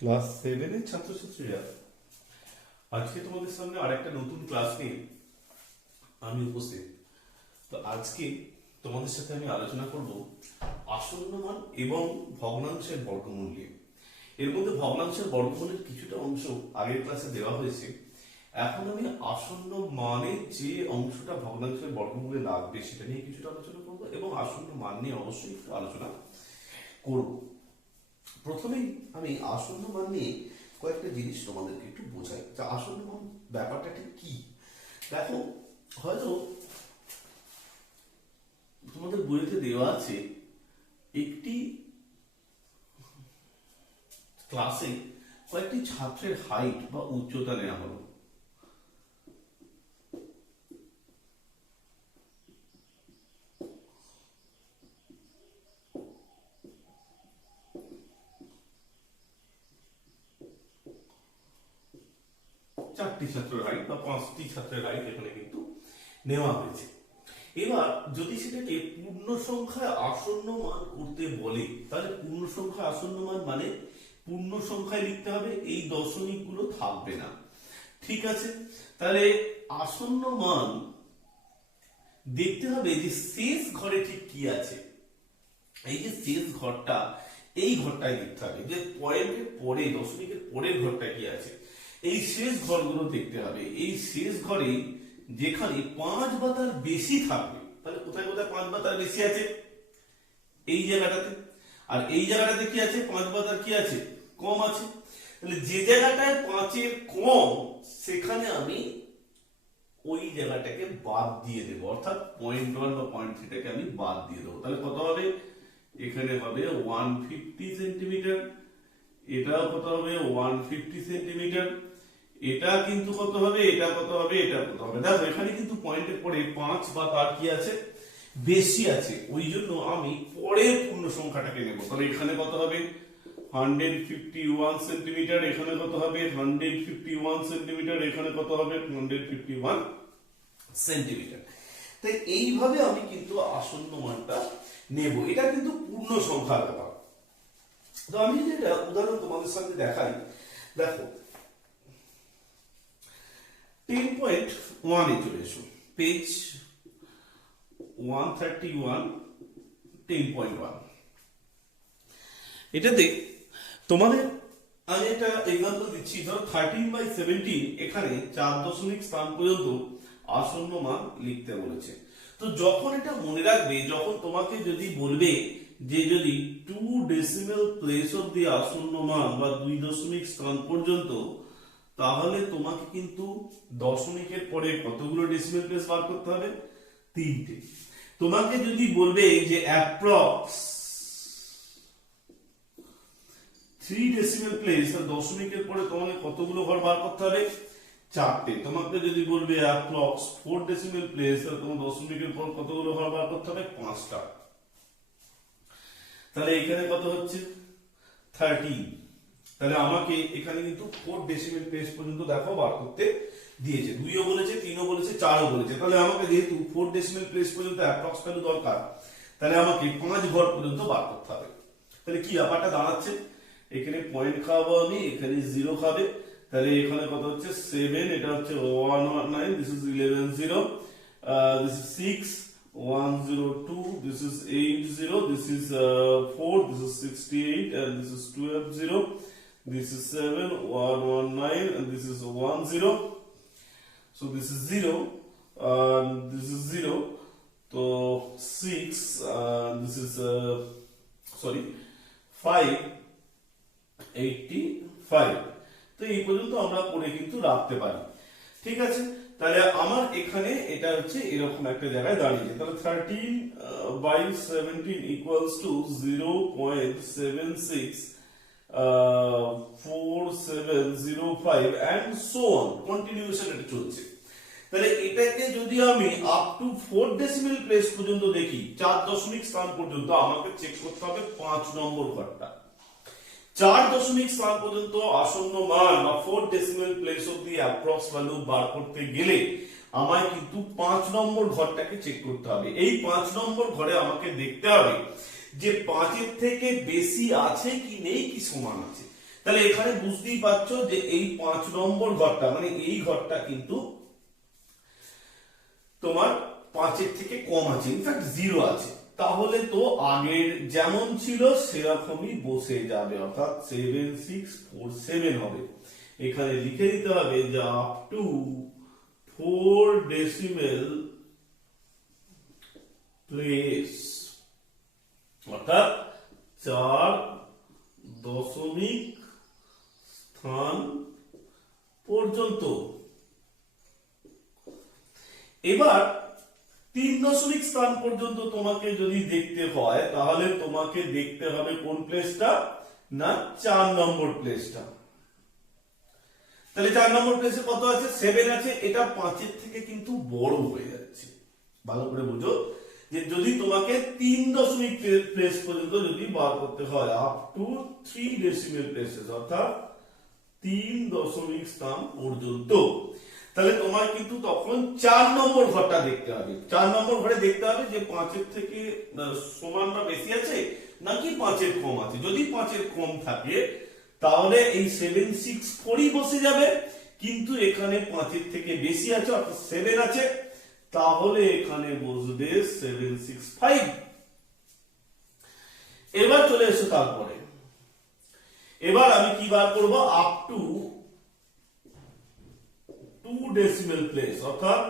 Class 7 এর ছাত্রছাত্রীরা, আজকে তোমাদের সামনে আরেকটা নতুন ক্লাস নিয়ে আমি উপস্থিত। তো আজকে তোমাদের সাথে আমি আলোচনা করব আসন্ন মান এবং ভগ্নাংশের বর্গমূল নিয়ে। এর মধ্যে ভগ্নাংশের বর্গমূলের কিছুটা অংশ আগের ক্লাসে দেওয়া হয়েছে। এখন আমি আসন্ন মানের যে অংশটা ভগ্নাংশের বর্গমূলে লাগবে সেটা নিয়ে কিছুটা আলোচনা করব এবং আসন্ন মান নিয়ে অবশ্যই একটু আলোচনা করব। প্রথমেই আমি আসন্ন মান নিয়ে কয়েকটা জিনিস তোমাদেরকে একটু বোঝাই যে আসন্ন মান ব্যাপারটা ঠিক কি। দেখো, হয়তো তোমাদের বইতে দেওয়া আছে একটি ক্লাসে কয়েকটি ছাত্রের হাইট বা উচ্চতা নেওয়া হলো। চারটি ছাত্রের হাইট বা পাঁচটি ছাত্রের হাইট এখানে কিন্তু নেওয়া হয়েছে। এবার যদি সেটাকে পূর্ণ সংখ্যায় আসন্ন মান করতে বলে, তাহলে পূর্ণ সংখ্যায় আসন্ন মান মানে পূর্ণ সংখ্যায় লিখতে হবে, এই দশমিক গুলো থাকবে না। ঠিক আছে, তাহলে আসন্ন মান দেখতে হবে যে শেষ ঘরে ঠিক কি আছে। এই যে শেষ ঘরটা, এই ঘরটায় দেখতে হবে যে পয়েন্টের পরে, দশমিকের পরের ঘরটা কি আছে। এই শেষ ঘরগুলো দেখতে হবে। এই শেষ ঘরে যেখানে 5 বা তার বেশি থাকবে, তাহলে কোথায় কোথায় 5 বা তার বেশি আছে, এই জায়গাটাতে। আর এই জায়গাটাতে কি আছে, 5 বা তার কি আছে, কম আছে। তাহলে যে জায়গাটায় 5-এর কম, সেখানে আমি ওই জায়গাটাকে বাদ দিয়ে দেবো, অর্থাৎ .1 বা .3টাকে আমি বাদ দিয়ে দেবো। তাহলে কত হবে, এখানে হবে 150 সেন্টিমিটার, এটাও কত হবে 150 সেন্টিমিটার, এটা কিন্তু কত হবে, এটা কত হবে, এটা কত হবে। দেখো এখানে কিন্তু পয়েন্টের পরে 5 বা তার কি আছে, বেশি আছে, ওই জন্য আমি পরের পূর্ণ সংখ্যাটাকে নেব। তাহলে এখানে কত হবে 151 সেন্টিমিটার, এখানে কত হবে 151 সেন্টিমিটার, এখানে কত হবে 151 সেন্টিমিটার। তাই এইভাবে আমি কিন্তু আসন্ন মানটা নেব। এটা কিন্তু পূর্ণ সংখ্যার ব্যাপার। তো আমি যেটা উদাহরণ তোমাদের সামনে দেখাই, দেখো 10.1 এ চলে এসো, পেজ 131, 10.1। এটাতে তোমাদের আমি একটা এক্সাম্পল দিচ্ছি। ধরো 13/17, এখানে 4 দশমিক স্থান পর্যন্ত আসন্ন মান লিখতে বলেছে। তো যখন এটা মনে রাখবে, যখন তোমাকে যদি বলবে যে যদি 2 ডেসিমেল প্লেস অব্দি আসন্ন মান বা 2 দশমিক স্থান পর্যন্ত, তাহলে তোমাকে কিন্তু দশমিকের পরে কতগুলো ডেসিমেল প্লেস বার করতে হবে, 3টে। তোমাকে যদি বলবে যে অ্যাপ্রক্স 3 ডেসিমেল প্লেস, দশমিকের পরে তোমাকে কতগুলো ঘর বার করতে হবে, 4টে। তোমাকে যদি বলবে অ্যাপ্রক্স 4 ডেসিমেল প্লেস, তোমার দশমিকের পর কতগুলো ঘর বার করতে হবে, 5টা। তাহলে এখানে কত হচ্ছে 13। তাহলে আমাকে এখানে কিন্তু 4 ডেসিমেল প্লেস পর্যন্ত দেখো বার করতে দিয়েছে। 2ও বলেছে, 3ও বলেছে, 4ও বলেছে। তাহলে আমাকে যেহেতু 4 ডেসিমেল প্লেস পর্যন্ত অ্যাপ্রক্স ভ্যালু দরকার, তাহলে আমাকে 5 ঘর পর্যন্ত বার করতে হবে। তাহলে কি ব্যাপারটা দাঁড়াচ্ছে, এখানে পয়েন্ট খাওয়াবো আমি, এখানে 0 খাবে। তাহলে এখানে কত হচ্ছে 7, এটা হচ্ছে 119, this is 11 0, this is 6 102, this is 80, this is 4, this is 68, and this is 12 0, this is 7 119, and this is 10. So this is 0, this is 0, so 6, this is sorry 585। তো এই পর্যন্ত আমরা পড়ে কিন্তু রাখতে পারি। ঠিক আছে, তাহলে আমার এখানে এটা হচ্ছে এরকম একটা জায়গায় দাঁড়িয়েছে। তাহলে 13/17 equals to 0.764705 and so on, continuation এটা চলছে। তাহলে এটাকে যদি আমি আপ টু 4 ডেসিমেল প্লেস পর্যন্ত দেখি, 4 দশমিক স্থান পর্যন্ত, আমাকে চেক করতে হবে 5 নম্বর ঘরটা। 4 দশমিক স্থান পর্যন্ত আসন্ন মান বা 4 ডেসিমেল প্লেস অব্দি অ্যাপ্রক্স ভ্যালু বার করতে গেলে আমায় কিন্তু 5 নম্বর ঘরটাকে চেক করতে হবে। এই 5 নম্বর ঘরে আমাকে দেখতে হবে যে 5-এর থেকে বেশি আছে কি নেই, কি সমান আছে। তাহলে এখানে বুঝতেই পারছো যে এই 5 নম্বর ঘরটা মানে এই ঘরটা কিন্তু তোমার 5-এর থেকে কম আছে, ইনফ্যাক্ট 0 আছে। তাহলে তো আগের যেমন ছিল সেরকমই বসে যাবে, অর্থাৎ 7647 হবে। এখানে লিখে দিতে হবে যে আপ টু 4 ডেসিমেল প্লেস, অর্থাৎ 4 দশমিক স্থান পর্যন্ত। এবার 3 দশমিক স্থান পর্যন্ত তোমাকে যদি দেখতে হয় তাহলে তোমাকে দেখতে হবে কোন প্লেসটা, না 4 নম্বর প্লেসটা। তাহলে 4 নম্বর প্লেসে কত আছে, 7 আছে। এটা 5-এর থেকে কিন্তু বড় হয়ে যাচ্ছে, ভালো করে বুঝো যে যদি তোমাকে 3 দশমিক প্লেস পর্যন্ত যদি বার করতে হয়, আপ টু 3 ডেসিমেল প্লেসেস, অর্থাৎ 3 দশমিক স্থান পর্যন্ত, তাহলে তোমার কিন্তু তখন 4 নম্বর ঘরটা দেখতে হবে। 4 নম্বর ঘরে দেখতে হবে যে 5-এর থেকে সমান বা বেশি আছে নাকি 5-এর কম আছে। যদি 5-এর কম থাকে তাহলে এই 764ই বসে যাবে, কিন্তু এখানে 5-এর থেকে বেশি আছে অর্থাৎ 7 আছে, তাহলে এখানে বসবে 765। এবার চলে এসো তারপরে, এবার আমি কি বার করবো, আপ টু 2 ডেসিমেল প্লেস, অর্থাৎ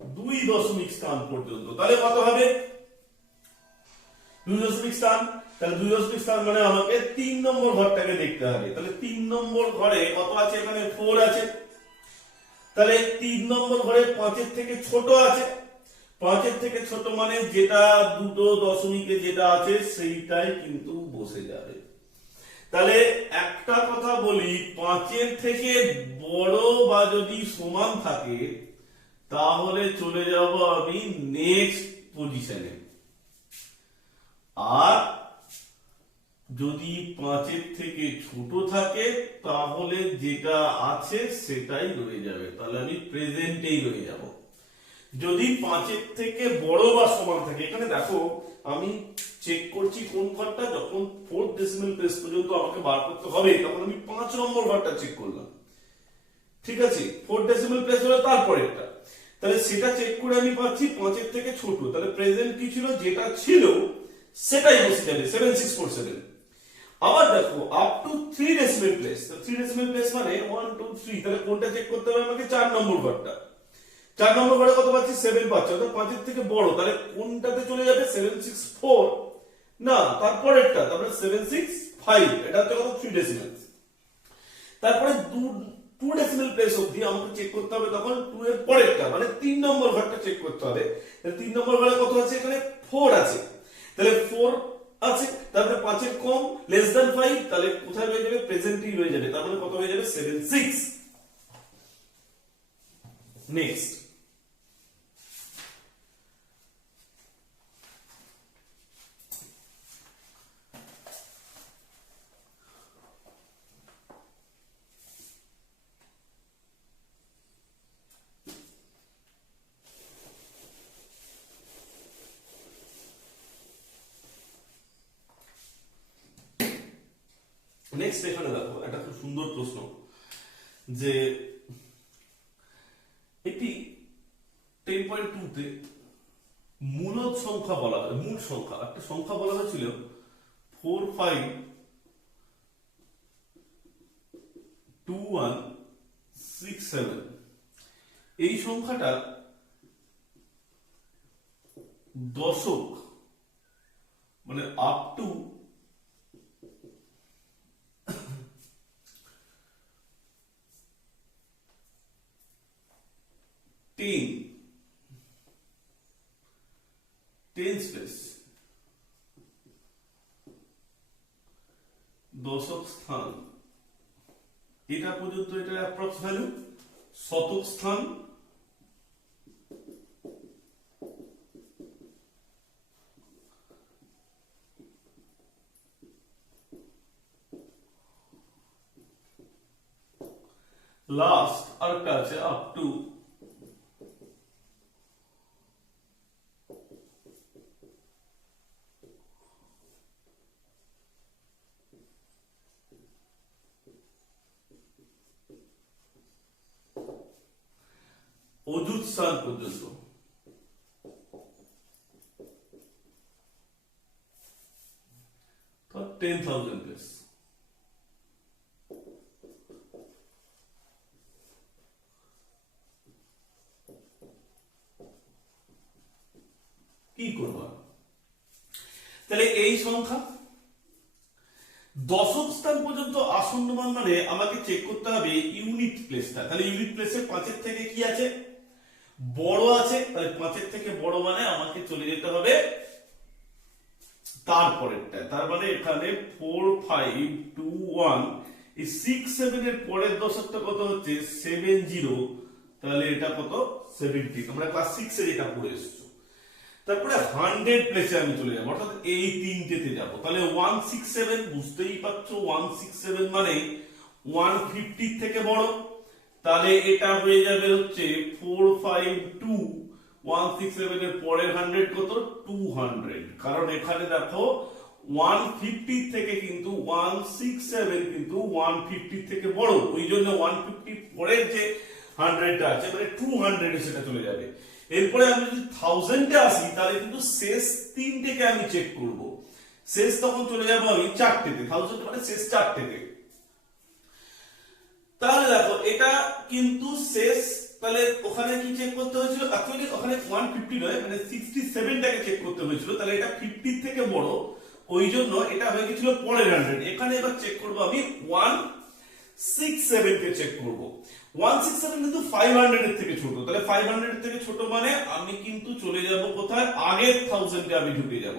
2 দশমিক স্থান পর্যন্ত। তাহলে কত হবে, 2 দশমিক স্থান। তাহলে 2 দশমিক স্থান মানে আমাকে 3 নম্বর ঘরটাকে দেখতে হবে। তাহলে 3 নম্বর ঘরে কত আছে, এখানে 4 আছে। তাহলে 3 নম্বর ঘরে 5-এর থেকে ছোট আছে, 5-এর থেকে ছোট মানে যেটা দুটো দশমিকে যেটা আছে সেইটাই কিন্তু বসে যাবে। তাহলে একটা কথা বলি, 5-এর থেকে বড় বা যদি সমান থাকে তাহলে চলে যাব আমি নেক্সট পজিশনে, আর যদি 5-এর থেকে ছোট থাকে তাহলে যেটা আছে সেটাই রয়ে যাবে, তাহলে আমি প্রেজেন্টেই রয়ে যাব। যদি 5-এর থেকে বড় বা সমান থাকে, এখানে দেখো আমি চেক করছি কোন ঘরটা, যখন 4 ডেসিমেল প্লেস পর্যন্ত আমাকে বার করতে হবে তখন আমি 5 নম্বর ঘরটা চেক করলাম, ঠিক আছে। 4 ডেসিমেল প্লেস হলো তারপরেরটা, তাহলে সেটা চেক করে আমি পাচ্ছি 5-এর থেকে ছোট, তাহলে প্রেজেন্ট কি ছিল, যেটা ছিল সেটাই বসে যাবে 7647। আবার দেখো up to 3 decimal place, 3 decimal place মানে 1 2 3, তাহলে কোনটা চেক করতে হবে আমাকে, 4 নম্বর ঘরটা। 4 নম্বর ঘরে কত পাচ্ছি, 7 পাচ্ছি, অর্থাৎ 5-এর থেকে বড়, তাহলে কোনটাতে চলে যাবে, 764 না তারপরেরটা, তারপরে 765, এটা হচ্ছে কত 3 ডেসিমেল। তারপরে 2 ডেসিমেল প্লেস অবধি আমাকে চেক করতে হবে, তখন 2 এর পরেরটা মানে 3 নম্বর ঘরটা চেক করতে হবে। 3 নম্বর ঘরে কত আছে, এখানে 4 আছে, তাহলে 4 আছে, তারপরে 5-এর কম লেস দ্যান 5, তাহলে কোথায় হয়ে যাবে, প্রেজেন্টই হয়ে যাবে, তার মানে কত হয়ে যাবে, 76। নেক্সট, নেক্সট এখানে দেখো একটা খুব সুন্দর প্রশ্ন, যে একটি 10.2 তে মূলদ সংখ্যা বলা হয়, মূল সংখ্যা একটা সংখ্যা বলা হয়েছিল 452167। এই সংখ্যাটা দশক মানে আপ টু 10 স্পেস দশক স্থান, এটা পর্যন্ত এটা অ্যাপ্রক্স ভ্যালু। শতক স্থান, লাস্ট আরেকটা আছে আপ টু অযুত স্থান পর্যন্ত। তো 10,000 প্লেস। কি করবো তাহলে এই সংখ্যা দশম স্থান পর্যন্ত আসন্ন মান মানে আমাকে চেক করতে হবে ইউনিট প্লেসটা। তাহলে ইউনিট প্লেসে 5 থেকে কি আছে, বড় আছে। তাহলে 5 থেকে বড় মানে আমাকে চলে যেতে হবে তারপরেরটা। তার মানে এখানে 4 5 2 1 এই 6 7 এর পরের দশকটা কত হচ্ছে 70। তাহলে এটা কত 70। তোমরা ক্লাস 6 এ এটা পড়ে এসেছো। তারপরে 100 প্লেসে আমি চলে যাবো, অর্থাৎ এই তিনটেতে যাব। তাহলে 167 বুঝতেই পারছো 167 মানে 150 থেকে বড়। তাহলে এটা হয়ে যাবে হচ্ছে 452। 167 এর পরের 100 কত 200। কারণ এখানে দেখো 150 থেকে কিন্তু 167 কিন্তু 150 থেকে বড়, ওই জন্য 150 পরের যে 100টা আছে মানে 200 এ সেটা চলে যাবে। এরপরে আমি যদি 1000 এ আসি তাহলে কিন্তু শেষ তিনটেকে আমি চেক করব। শেষ তখন চলে যাব আমি চারটেতে, 1000 মানে শেষ চারটেতে। তাহলে দেখো এটা কিন্তু শেষ, তাহলে ওখানে কি চেক করতে হয়েছিল, অ্যাকচুয়ালি ওখানে 150 নয় মানে 67টাকে চেক করতে হয়েছিল। তাহলে এটা 50 থেকে বড়, ওই জন্য এটা হয়ে গেছিল পরের 100। এখানে এবার চেক করব আমি 167 কে চেক করব। 167 কিন্তু 500 এর থেকে ছোট। তাহলে 500 এর থেকে ছোট মানে আমি কিন্তু চলে যাব কোথায়, আগের 1000 এ আমি ঢুকে যাব।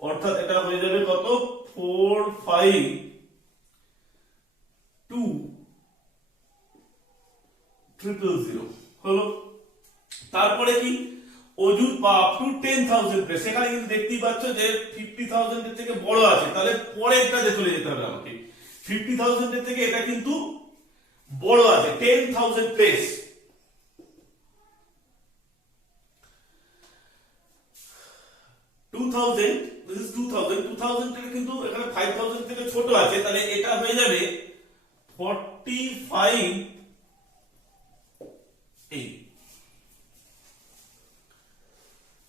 অর্থাৎ এটা হয়ে যাবে কত 4 5 2 000 হলো। তারপরে কি অযুত বা আপ টু 10,000 প্লেস, সেখানে কিন্তু দেখতেই পাচ্ছ যে 50,000 এর থেকে বড় আছে। তাহলে পরেরটাতে চলে যেতে হবে আমাকে। 50,000 এর থেকে এটা কিন্তু বড় আছে 10,000 প্লেস। this is 2000 থেকে কিন্তু এখানে 5000 থেকে ছোট আছে। তাহলে এটা হয়ে যাবে 45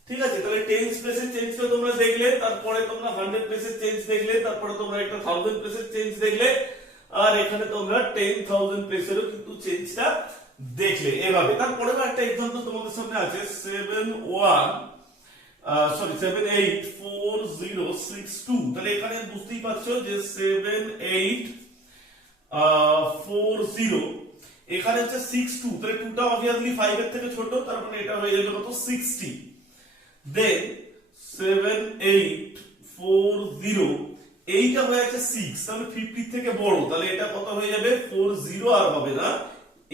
ঠিক আছে। তাহলে 10 প্লেসের চেঞ্জটা তোমরা দেখলে, তারপরে তোমরা 100 প্লেসের চেঞ্জ দেখলে, তারপরে তোমরা একটা 1000 প্লেসের চেঞ্জ দেখলে, আর এখানে তোমরা 10,000 প্লেসেরও কিন্তু চেঞ্জটা দেখলে এভাবে। তারপরে একটা एग्जांपल তোমাদের সামনে আছে 784062। তাহলে এখানে বুঝতেই পারছো যে 7840 এখানে হচ্ছে 62। তাহলে 2 টা obviously 5 এর থেকে ছোট, তার মানে এটা হয়ে যাবে কত 60। দেন 7840 এইটা হয়ে আছে 6, তাহলে 50 থেকে বড়। তাহলে এটা কত হয়ে যাবে 40 আর হবে না,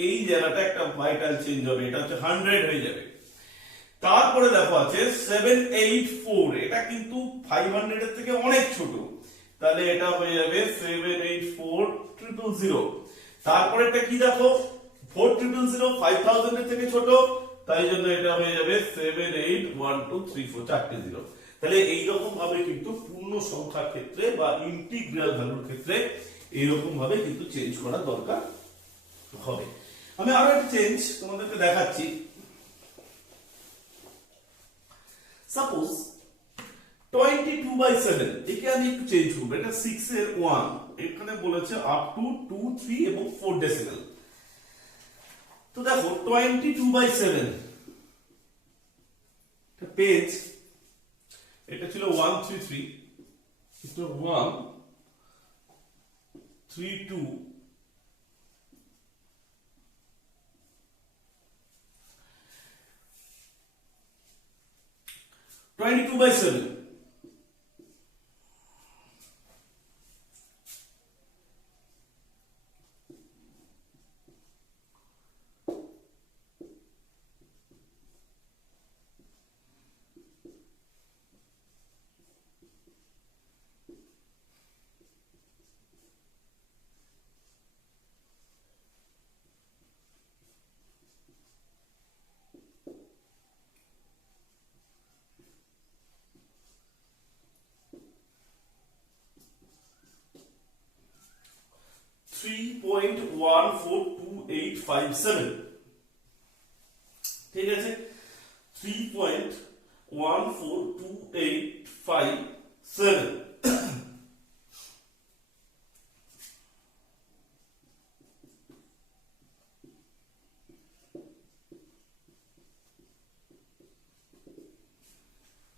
এই জায়গাটা একটা ভাইটাল চেঞ্জ হবে, এটা হচ্ছে 100 হয়ে যাবে। তারপরে দেখো আছে 784, এটা কিন্তু 500 এর থেকে অনেক ছোট। তাহলে এটা হয়ে যাবে 784000। তারপরে এটা কি দেখো 4000 5000 এর থেকে ছোট, তাই জন্য এটা হয়ে যাবে 781234 চারটে 0। তাহলে এইরকম ভাবে কিন্তু পূর্ণ সংখ্যার ক্ষেত্রে বা ইন্টিগ্রাল ভ্যালুর ক্ষেত্রে এইরকম ভাবে কিন্তু চেঞ্জ করা দরকার হবে। আমি আরো একটা চেঞ্জ তোমাদেরকে দেখাচ্ছি। সাপোজ 22/7 একে আমি একটু চেঞ্জ করব। এটা 6 এর 1, এখানে বলেছে আপ টু 2 3 এবং 4 ডেসিমেল। তো দেখো 22/7 পেজ, এটা ছিল 133, এটা 132 22/7 3.142857। ঠিক আছে, 3.142857।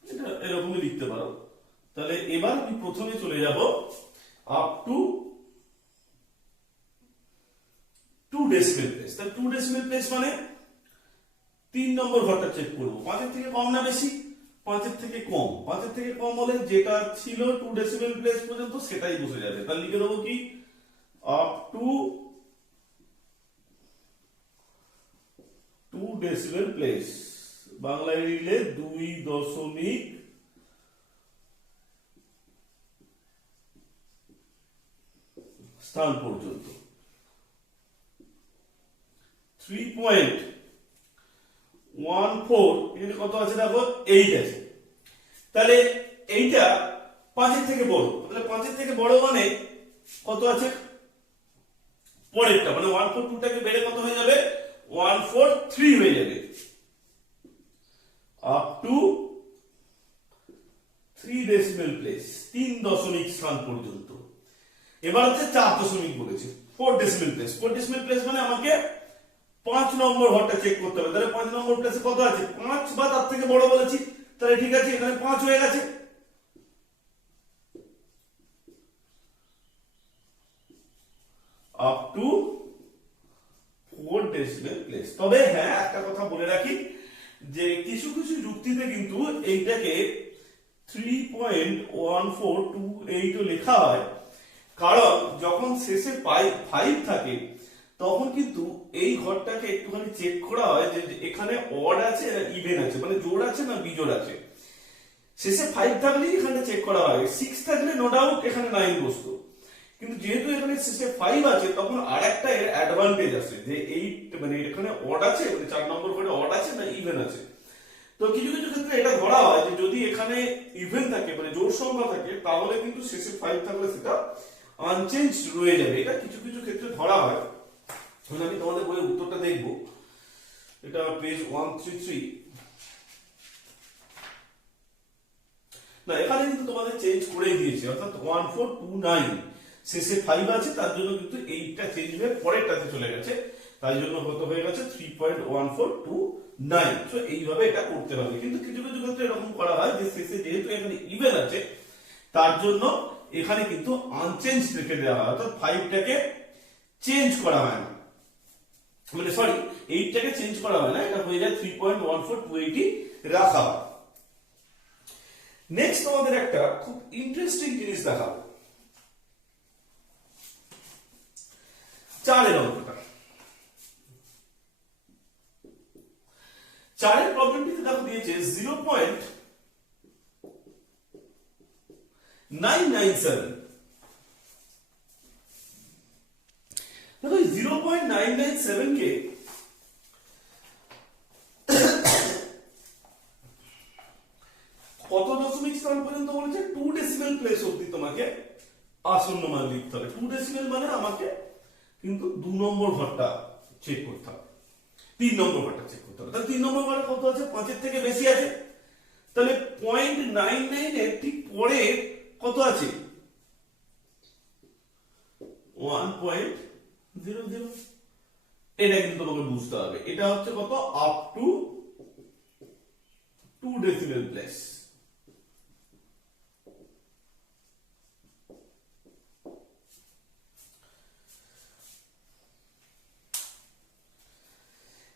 এটা এরকমই লিখতে পারো। তাহলে এবার আমি প্রথমে চলে যাব আপ টু 2 ডেসিমেল প্লেস। তাহলে 2 ডেসিমেল প্লেস মানে 3 নম্বর ঘরটা চেক করব। 5 এর থেকে কম না বেশি? 5 এর থেকে কম। 5 এর থেকে কম হলে যেটা ছিল 2 ডেসিমেল প্লেস পর্যন্ত সেটাই বসে যাবে। তাহলে লিখে দেবো কি, আপ টু 2 ডেসিমেল প্লেস, বাংলায় লিখলে 2 দশমিক স্থান পর্যন্ত। 3.14 এখানে কত আছে দেখো, 8 আছে। তাহলে এইটা 5 এর থেকে বড়। তাহলে 5 এর থেকে বড় মানে কত আছে পরেরটা, মানে 142টাকে বেড়ে কত হয়ে যাবে, 143 হয়ে যাবে। আপ টু 3 ডেসিমেল প্লেস, 3 দশমিক স্থান পর্যন্ত। এবার হচ্ছে 4 দশমিক বলেছে, 4 ডেসিমেল প্লেস। 4 ডেসিমেল প্লেস মানে আমাকে 5 নম্বর ঘরটা চেক করতে হবে। তাহলে 5 নম্বর প্লেসে কত আছে, 5 বা তার থেকে বড় বলেছি। তাহলে ঠিক আছে, এখানে 5 হয়ে গেছে। Up to 4 decimal place. তবে হ্যাঁ, একটা কথা বলে রাখি যে কিছু কিছু যুক্তিতে কিন্তু এইটাকে 3.1428 ও লেখা হয়, কারণ যখন শেষে 5 থাকে তখন কিন্তু এই ঘরটাকে একটুখানি চেক করা হয় যে এখানে অড আছে না ইভেন আছে, মানে জোড় আছে না বিজোড় আছে। শেষে 5 থাকলেই এখানে চেক করা হয়, 6 থাকলে নো ডাউট এখানে 9 বসতো। কিন্তু যেহেতু এখানে শেষে 5 আছে তখন আরেকটা এর অ্যাডভান্টেজ আছে যে 8, মানে এখানে অড আছে, মানে 4 নম্বর ঘরে অড আছে না ইভেন আছে। তো কিছু কিছু ক্ষেত্রে এটা ধরা হয় যে যদি এখানে ইভেন থাকে, মানে জোড় সংখ্যা থাকে, তাহলে কিন্তু শেষে 5 থাকলে সেটা আনচেঞ্জ রয়ে যাবে। এটা কিছু কিছু ক্ষেত্রে ধরা হয়। আমি তোমাদের বইয়ের উত্তরটা দেখব, এটা পেজ 133। না, এখানে কিন্তু তোমাদের চেঞ্জ করে দিয়েছে, অর্থাৎ 1429 শেষে 5 আছে, তার জন্য কিন্তু এইটা চেঞ্জ হয়ে পরেরটাতে চলে গেছে। তাই জন্য কত হয়ে গেছে, 3.1429। তো এইভাবে এটা করতে হবে। কিন্তু কিছু কিছু ক্ষেত্রে এরকম করা হয় যে শেষে যেহেতু এখানে ইভেন আছে, তার জন্য এখানে কিন্তু আনচেঞ্জ রেখে দেওয়া হয়, অর্থাৎ 5টাকে চেঞ্জ করা হয় না, মানে সরি 8টাকে চেঞ্জ করা হয় না, এটা হয়ে যায় 3.14280 রাখা হয়। নেক্সট তোমাদের একটা খুব ইন্টারেস্টিং জিনিস দেখাবো, 4 এর অঙ্কটা। 4 এর প্রবলেমটিতে দেখো দিয়েছে 0.997। দেখো 0.997 কে কত দশমিক স্থান পর্যন্ত বলেছে, 2 ডেসিমেল প্লেস অবধি তোমাকে আসন্ন মান লিখতে হবে। 2 ডেসিমেল মানে আমাকে কিন্তু 2 নম্বর ঘরটা চেক করতে হবে, 3 নম্বর ঘরটা চেক করতে হবে। তাহলে 3 নম্বর ঘরে কত আছে, 5 এর থেকে বেশি আছে। তাহলে 0.99 এর ঠিক পরে কত আছে, 1.00। এটা কিন্তু তোমাকে বুঝতে হবে। এটা হচ্ছে কত, আপ টু 2 ডেসিমেল প্লেস।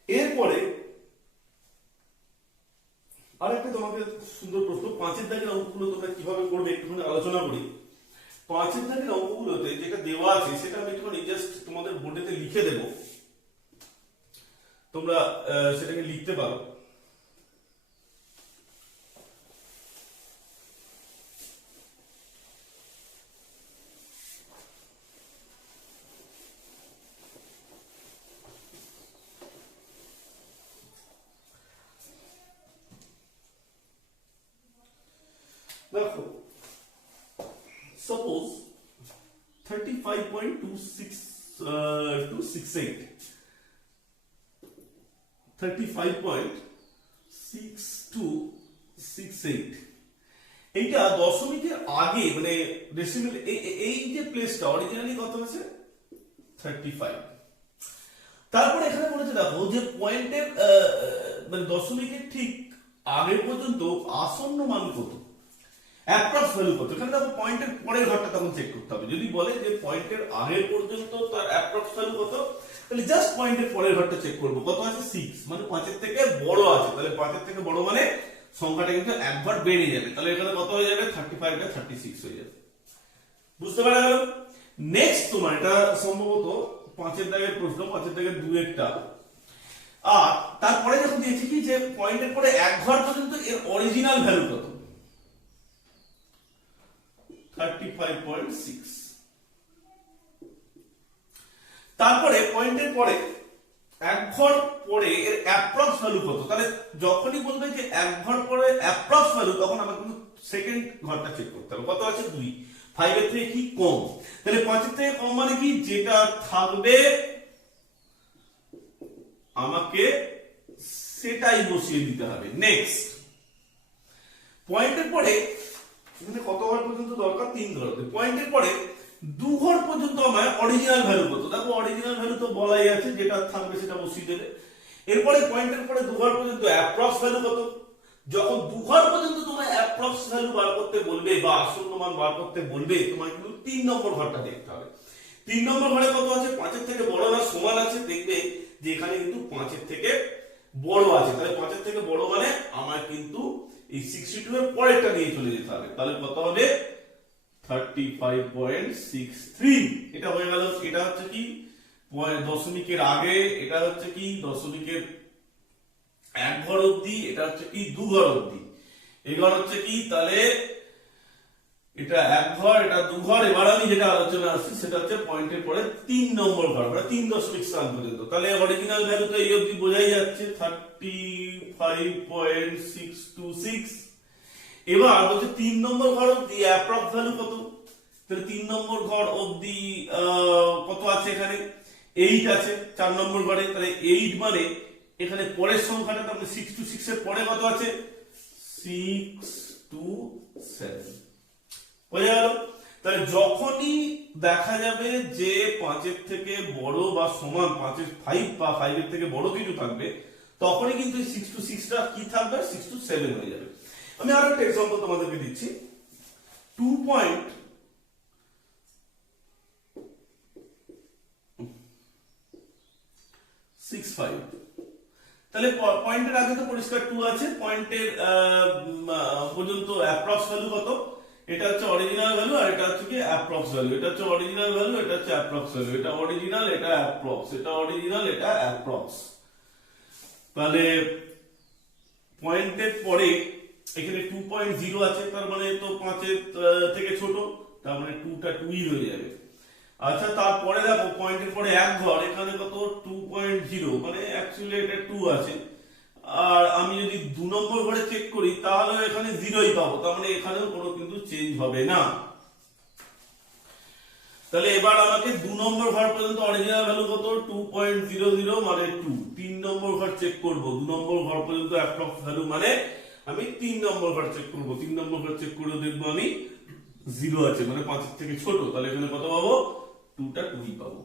এরপরে আরেকটা তোমাকে সুন্দর প্রশ্ন, 5 এর দাগের অঙ্কগুলো তোমরা কিভাবে করবে একটুখানি আলোচনা করি। 5 এর দাগের অঙ্কগুলোতে যেটা দেওয়া আছে সেটা আমি একটুখানি জাস্ট তোমাদের বোর্ডেতে লিখে দেব, তোমরা সেটাকে লিখতে পারো। দেখো, suppose 35.268 35.6268। এইটা দশমিকের আগে মানে ডেসিমেল এই যে প্লেসটা অরিজিনালি কত আছে 35। তারপরে এখানে বলেছে দেখো যে পয়েন্টের মানে দশমিকের ঠিক আগে পর্যন্ত আসন্ন মান কত, অ্যাপ্রক্স ভ্যালু কত। এখানে দেখো পয়েন্টের পরের ঘরটা তখন চেক করতে হবে। যদি বলে যে পয়েন্টের আগে পর্যন্ত তার অ্যাপ্রক্স ভ্যালু কত, তাহলে জাস্ট পয়েন্টের পরের ঘরটা চেক করবো কত আছে 6, মানে 5 এর থেকে বড় আছে। তাহলে 5 এর থেকে বড় মানে সংখ্যাটা কিন্তু একবার বেড়ে যাবে। তাহলে এখানে কত হয়ে যাবে 35 টা 36 হয়ে যাবে। বুঝতে পারা গেল? নেক্সট তোমার এটা সম্ভবত 5 এর দাগের প্রশ্ন, 5 এর দাগের 2 এরটা। আর তারপরে যখন দিয়েছি কি যে পয়েন্টের পরে এক ঘর পর্যন্ত এর অরিজিনাল ভ্যালু কত, 35.6। তারপরে পয়েন্টের পরে এক ঘর পরে এর অ্যাপ্রক্স ভ্যালু কত। তাহলে যখনই বলবে যে এক ঘর পরে অ্যাপ্রক্স ভ্যালু, তখন আমার কিন্তু সেকেন্ড ঘরটা চেক করতে হবে কত আছে 2। 5 এর থেকে কি কম, তাহলে 5 এর থেকে কম মানে কি যেটা থাকবে আমাকে সেটাই বসিয়ে দিতে হবে। নেক্সট পয়েন্টের পরে এখানে কত ঘর পর্যন্ত দরকার 3 ঘর। পয়েন্টের পরে 2 ঘর পর্যন্ত আমার অরিজিনাল ভ্যালু কত। দেখো অরিজিনাল ভ্যালু তো বলাই আছে, যেটা থাকবে সেটা বসিয়ে দেবে। এরপরে পয়েন্টের পরে 2 ঘর পর্যন্ত অ্যাপ্রক্স ভ্যালু কত। যখন 2 ঘর পর্যন্ত তোমার অ্যাপ্রক্স ভ্যালু বার করতে বলবে বা আসন্ন মান বার করতে বলবে, তোমার কিন্তু 3 নম্বর ঘরটা দেখতে হবে। 3 নম্বর ঘরে কত আছে, 5 এর থেকে বড় না সমান আছে। দেখবে যে এখানে কিন্তু 5 এর থেকে বড় আছে। তাহলে 5 এর থেকে বড় মানে আমার কিন্তু এই 62 এর পরেরটা নিয়ে চলে যেতে হবে। তাহলে কত হবে 35.63। এটা হয়ে গেল। এটা হচ্ছে কি দশমিকের আগে, এটা হচ্ছে কি দশমিকের এক ঘর অবধি, এটা হচ্ছে কি 2 ঘর অবধি। এই ঘর হচ্ছে কি তাহলে এটা এক ঘর, এটা 2 ঘর। এবার আমি যেটা আলোচনা আসছি সেটা হচ্ছে পয়েন্টের পরে 3 নম্বর ঘর, মানে 3 দশমিক স্থান পর্যন্ত। তাহলে অরিজিনাল ভ্যালু তো এই অবধি বোঝাই যাচ্ছে 35.626। এবার বলছে 3 নম্বর ঘর অবধি অ্যাপ্রক্স ভ্যালু কত। তাহলে 3 নম্বর ঘর অবধি কত আছে, এখানে 8 আছে 4 নম্বর ঘরে। তাহলে 8 মানে এখানে পরের সংখ্যাটা, তাহলে 6 to 6 এর পরে কত আছে 6 to 7 হয়ে গেল। তাহলে যখনই দেখা যাবে যে 5 এর থেকে বড় বা সমান 5 এর 5 বা 5 এর থেকে বড় কিছু থাকবে, তখনই কিন্তু 6 to 6 টা কি থাকবে 6 to 7 হয়ে যাবে। আমি আরো একটা एग्जांपल তোমাদেরকে দিচ্ছি। 2.65। তাহলে পয়েন্টের আগে তো পরিষ্কার 2 আছে। পয়েন্টের পর্যন্ত অ্যাপ্রক্স ভ্যালু কত, এটা হচ্ছে অরিজিনাল ভ্যালু আর এটা হচ্ছে কি অ্যাপ্রক্স ভ্যালু। এটা হচ্ছে অরিজিনাল ভ্যালু, এটা হচ্ছে অ্যাপ্রক্স ভ্যালু। এটা অরিজিনাল, এটা অ্যাপ্রক্স, এটা অরিজিনাল, এটা অ্যাপ্রক্স। তাহলে পয়েন্টের পরে এখানে 2.0 আছে, তার মানে তো 5 এর থেকে ছোট, তার মানে 2টা 2ই রয়ে যাবে। আচ্ছা তারপরে দেখো পয়েন্টের পরে এক ঘর, এখানে কত 2.0, মানে অ্যাকচুয়ালি এটা 2 আছে। আর আমি যদি 2 নম্বর ঘরে চেক করি তাহলে এখানে 0ই পাবো, তার মানে এখানেও কোনো কিন্তু চেঞ্জ হবে না। তাহলে এবার আমাকে 2 নম্বর ঘর পর্যন্ত অরিজিনাল ভ্যালু কত 2.00 মানে 2। 3 নম্বর ঘর চেক করব, 2 নম্বর ঘর পর্যন্ত অ্যাপ্রক্স ভ্যালু মানে আমি 3 নম্বর ঘর চেক করব। 3 নম্বর ঘর চেক করে দেখবো আমি 0 আছে, মানে 5 এর থেকে ছোট। তাহলে এখানে কত পাবো 2টা 2ই পাবো।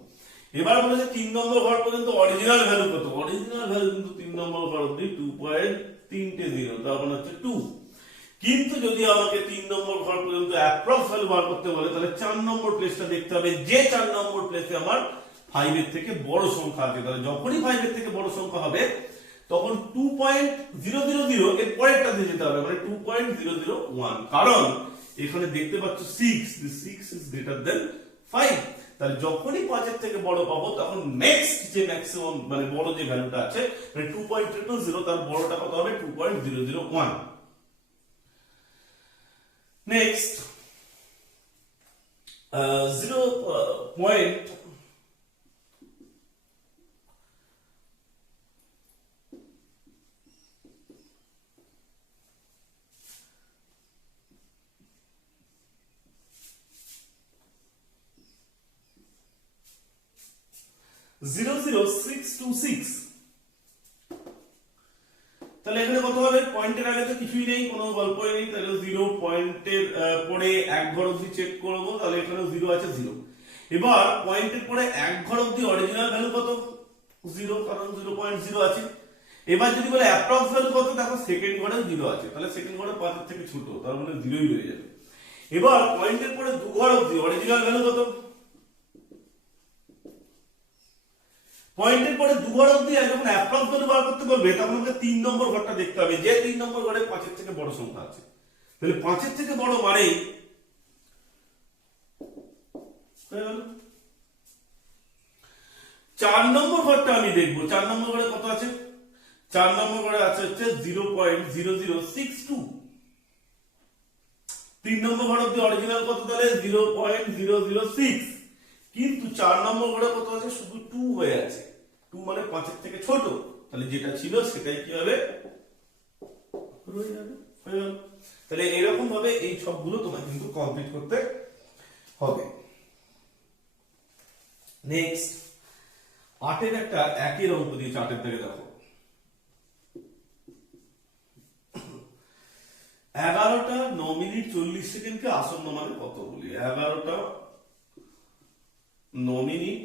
এবার বলেছে 3 নম্বর ঘর পর্যন্ত অরিজিনাল ভ্যালু কত। অরিজিনাল ভ্যালু কিন্তু 3 নম্বর ঘর অবধি 2.30, তার মানে হচ্ছে 2। কিন্তু যদি আমাকে 3 নম্বর ঘর পর্যন্ত অ্যাপ্রক্স ভ্যালু বার করতে বলে, তাহলে 4 নম্বর প্লেসটা দেখতে হবে, যে 4 নম্বর প্লেসে আমার 5 এর থেকে বড় সংখ্যা আছে। তাহলে যখনই 5 এর থেকে বড় সংখ্যা হবে তখন 2.000 এর পরেরটা দিয়ে যেতে হবে, মানে 2.001। কারণ এখানে দেখতে পাচ্ছ 6 ইজ গ্রেটার দেন 5। তাহলে যখনই 5 এর থেকে বড় পাবো তখন নেক্সট যে ম্যাক্সিমাম মানে বড় যে ভ্যালুটা আছে মানে 2.000, তার বড়টা কত হবে 2.001। নেক্সট 0.00626। তাহলে এখানে কত হবে, পয়েন্টের আগে তো কিছুই নেই, কোনো গল্পই নেই, তাহলে 0 পয়েন্টের পরে এক ঘর অবধি চেক করবো, তাহলে এখানে 0 আছে 0। এবার পয়েন্টের পরে এক ঘর অবধি অরিজিনাল ভ্যালু কত, 0, কারণ 0.0 আছে। এবার যদি বলে অ্যাপ্রক্স ভ্যালু কত, দেখো সেকেন্ড ঘরেও 0 আছে, তাহলে সেকেন্ড ঘরে 5 এর থেকে ছোট, তার মানে 0ই রয়ে যাবে। এবার পয়েন্টের পরে দু ঘর অবধি অরিজিনাল ভ্যালু কত, পয়েন্টের পরে দু ঘর অবধি যখন অ্যাপ্রক্স ভ্যালু বার করতে বলবে, তখন আমাকে 3 নম্বর ঘরটা দেখতে হবে, যে 3 নম্বর ঘরে 5 এর থেকে বড় সংখ্যা আছে। তাহলে 5 এর থেকে বড় মানেই হয়ে গেল। 4 নম্বর ঘরটা আমি দেখবো, 4 নম্বর ঘরে কত আছে, 4 নম্বর ঘরে আছে হচ্ছে 0.0062। 3 নম্বর ঘর অবধি অরিজিনাল কত, তাহলে 0.006, কিন্তু 4 নম্বর ঘরে কত আছে, শুধু 2 হয়ে আছে। 2 মানে 5 এর থেকে ছোট, তাহলে যেটা ছিল সেটাই কি হবে, রয়ে যাবে, হয়ে গেল। তাহলে এরকম ভাবে এই সবগুলো তোমার কিন্তু কমপ্লিট করতে হবে। নেক্সট 8 এর একটা একের অঙ্ক দিয়েছে, 8 এর থেকে দেখো 11টা 9 মিনিট 40 সেকেন্ডকে আসন্ন মানে কত বলি, 11টা 9 মিনিট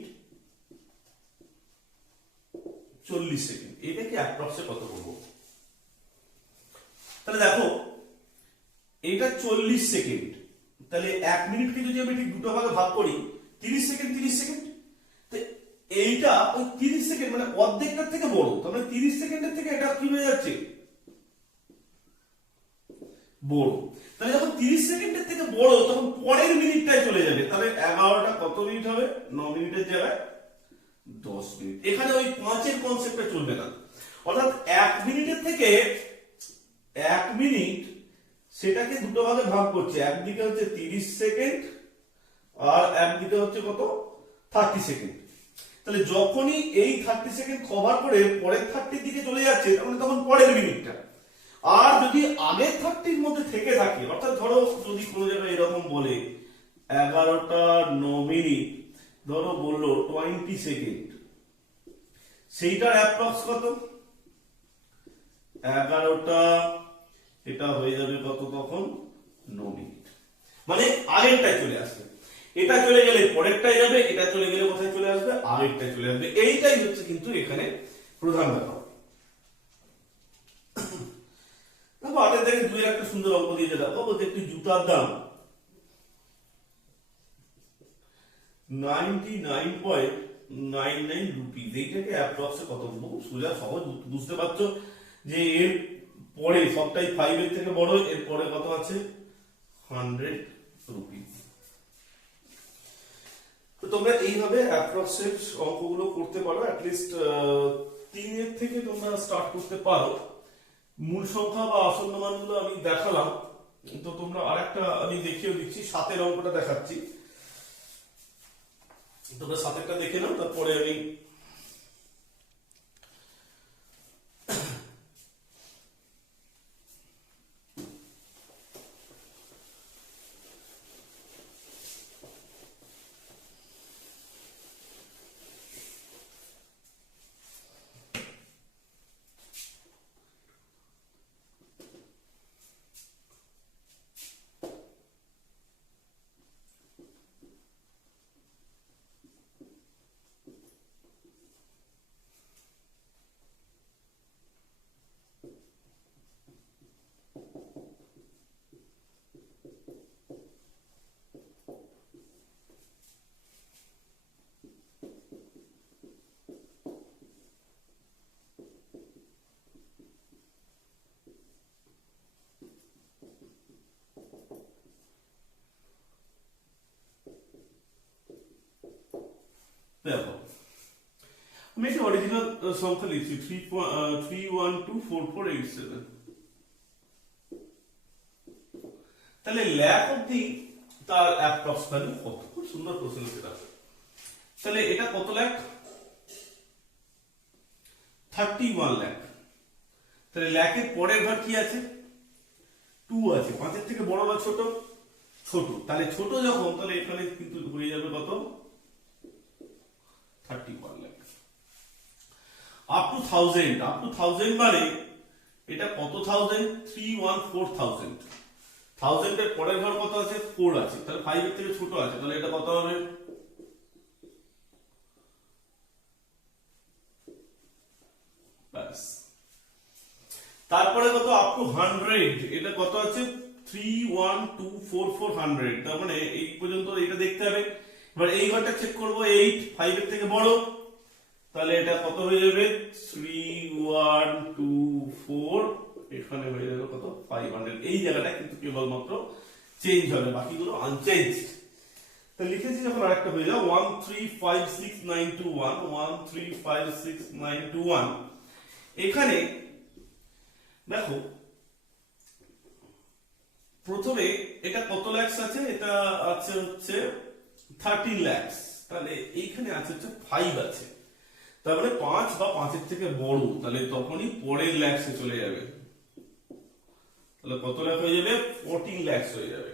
40 সেকেন্ড, এটাকে অ্যাপ্রক্সে কত করব। তাহলে দেখো এটা 40 সেকেন্ড, তাহলে 1 মিনিটকে যদি আমি ঠিক দুটো ভাগে ভাগ করি, 30 সেকেন্ড 30 সেকেন্ড, তো এইটা ওই 30 সেকেন্ড মানে অর্ধেকটার থেকে বড়, তার মানে 30 সেকেন্ডের থেকে এটা কি হয়ে যাচ্ছে, বড়। তাহলে যখন 30 সেকেন্ডের থেকে বড়, তখন পরের মিনিটটায় চলে যাবে, তাহলে 11টা কত মিনিট হবে, 9 মিনিটের জায়গায় 10 মিনিট। এখানে ওই 5 এর কনসেপ্টটা চলবে না, অর্থাৎ 1 মিনিটের থেকে 1 মিনিট সেটাকে দুটো ভাগে ভাগ করছে, একদিকে হচ্ছে 30 সেকেন্ড আর একদিকে হচ্ছে কত, 30 সেকেন্ড। তাহলে যখনই এই 30 সেকেন্ড কভার করে পরের 30 দিকে চলে যাচ্ছে, তাহলে তখন পরের মিনিটটা। আর যদি আগের 30 মধ্যে থেকে থাকে, অর্থাৎ ধরো যদি কোনো জায়গায় এরকম বলে 11টা 9 মিনিট ধরো বললো 20 সেকেন্ড, সেইটার অ্যাপ্রক্স কত, 11টা এটা হয়ে যাবে কত তখন 9 মিনিট, মানে আগেরটাই চলে আসবে। এটা চলে গেলে পরেরটাই যাবে, এটা চলে গেলে কোথায় চলে আসবে, আগেরটাই চলে আসবে। এইটাই হচ্ছে কিন্তু এখানে প্রধান ব্যাপার। দেখো 8 থেকে 2 এর একটা সুন্দর অঙ্ক দিয়ে দেখো, বলতে একটি জুতার দাম 99.99 রুপিস, এইটাকে অ্যাপ্রক্সে কত বলবো, সোজা সহজ, বুঝতে পারছো যে এর পরে সবটাই 5 এর থেকে বড়, এর পরে কত আছে 100 রুপিস। তো তোমরা এইভাবে অ্যাপ্রক্সের অঙ্কগুলো করতে পারো, অ্যাটলিস্ট 3 এর থেকে তোমরা স্টার্ট করতে পারো। মূল সংখ্যা বা আসন্ন মানগুলো আমি দেখালাম, তো তোমরা আরেকটা আমি দেখিয়ে দিচ্ছি, 7 এর অঙ্কটা দেখাচ্ছি, তোমরা 7 এরটা দেখে নাও, তারপরে আমি দেখো আমি একটা অরিজিনাল সংখ্যা লিখছি 3124487, তাহলে ল্যাক অবধি তার অ্যাপ্রক্স ভ্যালু কত, খুব সুন্দর প্রশ্ন সেটা। তাহলে এটা কত লাখ, 31 লাখ। তাহলে ল্যাকের পরের ঘর কি আছে, 2 আছে, 5 এর থেকে বড় না ছোট, ছোট। তাহলে ছোট যখন, তাহলে এখানে কিন্তু হয়ে যাবে কত, 31 লাখ। আপ টু 1000 মানে এটা কত থাউজেন্ড? 314,000। থাউজেন্ডের পরের ঘর কত আছে? 4 আছে, তাহলে 5 এর থেকে ছোট আছে, তাহলে এটা কত হবে? ব্যাস। তারপরে কত? আপ টু 100, এটা কত আছে? 3124400। তার মানে এই পর্যন্ত এটা দেখতে হবে। এবার এই ঘরটা চেক করব, 8 5 এর থেকে বড়, তাহলে এটা কত হয়ে যাবে? 3124, এখানে হয়ে যাবে কত? 500। এই জায়গাটা কিন্তু কেবলমাত্র চেঞ্জ হবে, বাকিগুলো আনচেঞ্জ। তো লিখেছি যখন আরেকটা হয়ে যাবে 1356921, 1356921। এখানে দেখো প্রথমে এটা কত লাখস আছে? এটা আছে হচ্ছে 13 লাখস, তাহলে এইখানে আছে হচ্ছে 5 আছে, তার মানে 5 বা 5 এর থেকে বড়, তাহলে তখনই পরের লাখসে চলে যাবে। তাহলে কত লাখ হয়ে যাবে? 14 লাখস হয়ে যাবে।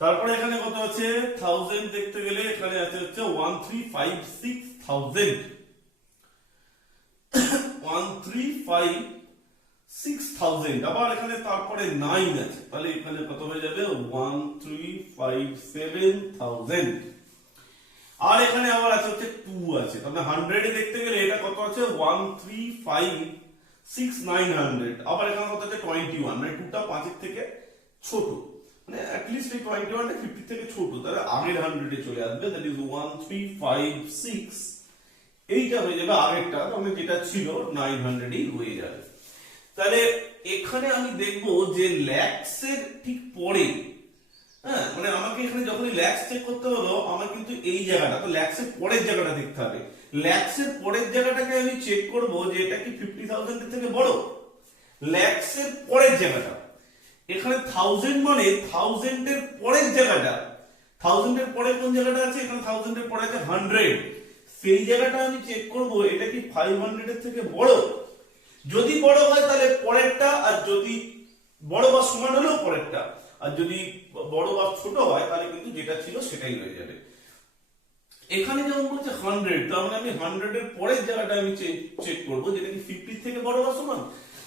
তারপরে এখানে কত আছে? 1000 দেখতে গেলে এখানে আছে হচ্ছে 1356000, 1356000। আবার এখানে তারপরে 9 আছে, তাহলে এখানে কত হয়ে যাবে? 1357000। আর এখানে আবার আছে হচ্ছে 2 আছে, তাহলে 100 এ দেখতে গেলে এটা কত আছে? 1356900। আবার এখানে কত আছে? 21, মানে 2টা 5 এর থেকে ছোট, মানে অ্যাটলিস্ট এই 21 টা 50 থেকে ছোট, তাহলে আগের 100 এ চলে আসবে, দ্যাট ইজ 1356। এইটা হয়ে যাবে আগেরটা, মানে যেটা ছিল 900 এই হয়ে যাবে। তাহলে এখানে আমি দেখব যে ল্যাক্সের ঠিক পরে, হ্যাঁ, মানে আমাকে এখানে যখনই ল্যাক্স চেক করতে হলো, আমার কিন্তু এই জায়গাটা, তো ল্যাক্সের পরের জায়গাটা দেখতে হবে। ল্যাক্সের পরের জায়গাটাকে আমি চেক করব যে এটা কি 50,000 এর থেকে বড়। ল্যাক্সের পরের জায়গাটা, এখানে 1000 মানে 1000 এর পরের জায়গাটা, 1000 এর পরে কোন জায়গাটা আছে? এখানে 1000 এর পরে আছে 100, সেই জায়গাটা আমি চেক করব এটা কি 500 এর থেকে বড়। যদি বড় হয় তাহলে পরেরটা, আর যদি বড় বা সমান হলেও পরেরটা, আর যদি বড় বা ছোট হয় তাহলে কিন্তু যেটা ছিল সেটাই হয়ে যাবে। এখানে যেমন বলছে 100, তার মানে আমি 100 এর পরের জায়গাটা আমি চেক করব যেটা কি 50 থেকে বড় বা সমান।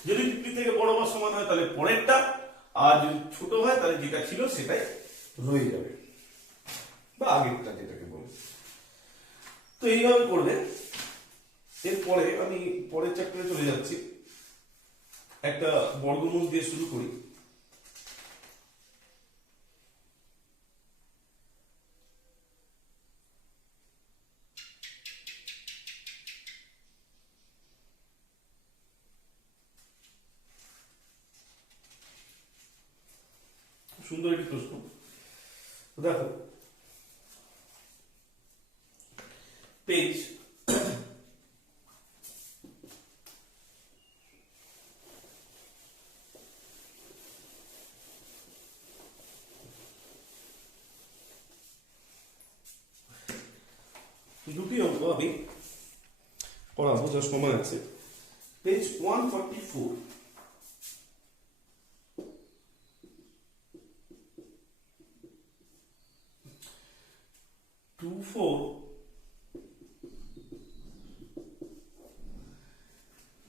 যদি 50 থেকে বড় বা সমান হয় তাহলে পরেরটা, আর যদি ছোট হয় তাহলে যেটা ছিল সেটাই রয়ে যাবে, বা আগেরটা যেটাকে বলে। তো এইভাবে করবে। এরপরে আমি পরের চ্যাপ্টারে চলে যাচ্ছি, একটা বর্গমূল দিয়ে শুরু করি। সুন্দর একটি প্রশ্ন, দেখো পেজ 2টি অঙ্ক আমি করাবো, যার সময় আছে। Page 144,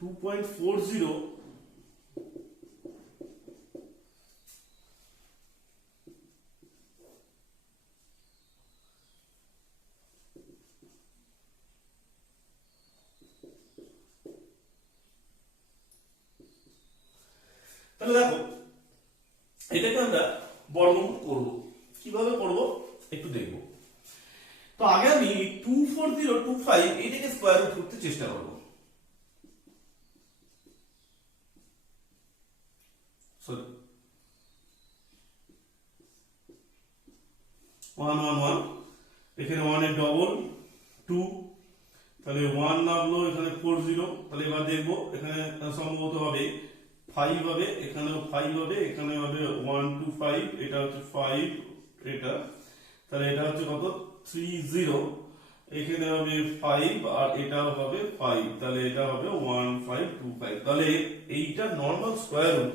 two point four zero তাহলে দেখো এটাকে আমরা বর্গমূল করব। কিভাবে করব একটু দেখব। তো আগে আমি 24025 এটাকে স্কয়ার রুট করতে চেষ্টা করব। সরি, 111, এখানে 1 এর ডবল 2, তাহলে 1 নামলো, এখানে 40, তাহলে এবার দেখবো এখানে সম্ভবত হবে 5 হবে, এখানেও 5 হবে, এখানে হবে 125, এটা হচ্ছে 5, এটা তাহলে এটা হচ্ছে কত 30, এখানে হবে 5, আর এটাও হবে 5, তাহলে এটা হবে 1525। তাহলে এইটা নরমাল স্কয়ার রুট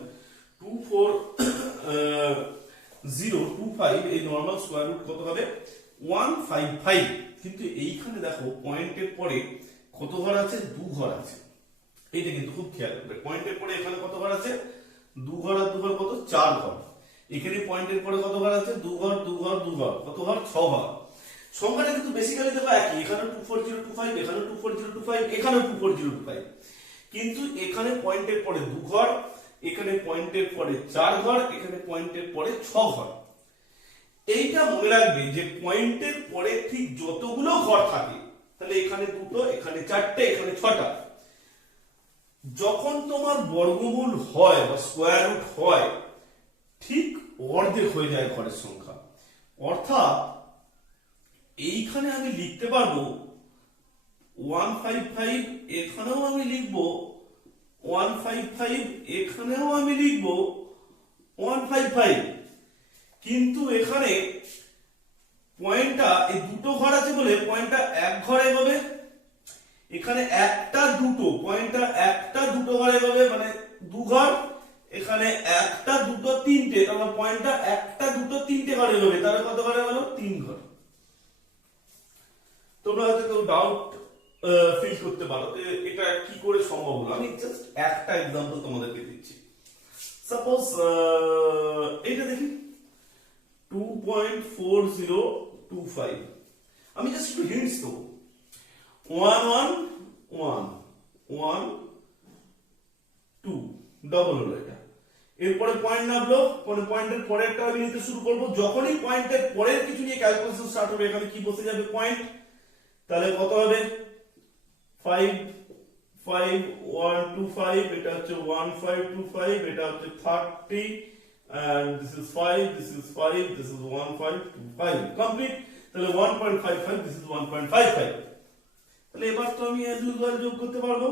24025, এই নরমাল স্কয়ার রুট কত হবে? 155। কিন্তু এইখানে দেখো পয়েন্টের পরে কত ঘর আছে? 2 ঘর আছে, এইটা কিন্তু খুব খেয়াল রাখবে। পয়েন্টের পরে এখানে কত ঘর আছে? 2 ঘর আর 2 ঘর কত? 4 ঘর। এখানে পয়েন্টের পরে কত ঘর আছে? 2 ঘর 2 ঘর 2 ঘর, কত ঘর? 6 ঘর। সংখ্যাটা কিন্তু বেসিক্যালি দেখো একই, এখানে 24025, এখানে 24025, এখানে 24025, কিন্তু এখানে পয়েন্টের পরে 2 ঘর, এখানে পয়েন্টের পরে 4 ঘর, এখানে পয়েন্টের পরে 6 ঘর। এইটা মনে রাখবে যে পয়েন্টের পরে ঠিক যতগুলো ঘর থাকে, তাহলে এখানে 2টো, এখানে 4টে, এখানে 6টা, যখন তোমার বর্গমূল হয় বা স্কোয়ার রুট হয়, ঠিক অর্ধেক হয়ে যায় ঘরের সংখ্যা। অর্থাৎ এইখানে আমি লিখতে পারবো 155, এখানেও আমি লিখবো 155, এখানেও আমি লিখবো 155, কিন্তু এখানে পয়েন্টটা এই দুটো ঘর আছে বলে পয়েন্টটা এক ঘরে হবে, এখানে একটা দুটো, পয়েন্টটা একটা দুটো ঘরে হবে, মানে 2 ঘর, এখানে একটা দুটো তিনটে, তাহলে পয়েন্টটা একটা দুটো তিনটে ঘরে হবে, তাহলে কত ঘরে হলো? 3 ঘর। তোমরা হয়তো কেউ ডাউট ফিল করতে পারো যে এটা কি করে সম্ভব হলো। আমি জাস্ট একটা एग्जांपल তোমাদেরকে দিচ্ছি। সাপোজ এটা দেখি 2.4025, আমি জাস্ট একটু হিন্টস দেবো। 1 1 1 1 2 ডবল হলো এটা। এরপরে পয়েন্ট নামলো, পরে পয়েন্টের পরে একটা আমি নিতে শুরু করব। যখনই পয়েন্টের পরের কিছু নিয়ে ক্যালকুলেশন স্টার্ট হবে, এখানে কি বসে যাবে? পয়েন্ট। তাহলে কত হবে? 5 5 1 2 5, এটা হচ্ছে 1525, এটা হচ্ছে 30, and this is 5, this is 5, this is 1525, complete. তাহলে 1.55, this is 1.55। তাহলে এবার তো আমি as usual যোগ করতে পারবো।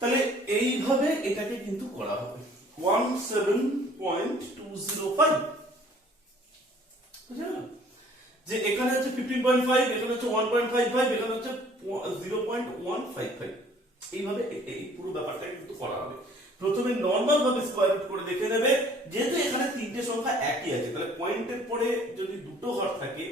তাহলে এইভাবে এটাকে কিন্তু করা হবে 17.205, বুঝলে? যে এখানে হচ্ছে 15.5, এখানে হচ্ছে 1.55, এখানে হচ্ছে 0.155, এইভাবে এই পুরো ব্যাপারটা কিন্তু করা হবে। প্রথমে নরমাল ভাবে স্কয়ার রুট করে দেখে নেবে, যেহেতু এখানে তিনটে সংখ্যা একই আছে, তাহলে পয়েন্টের পরে যদি দুটো ঘর থাকে,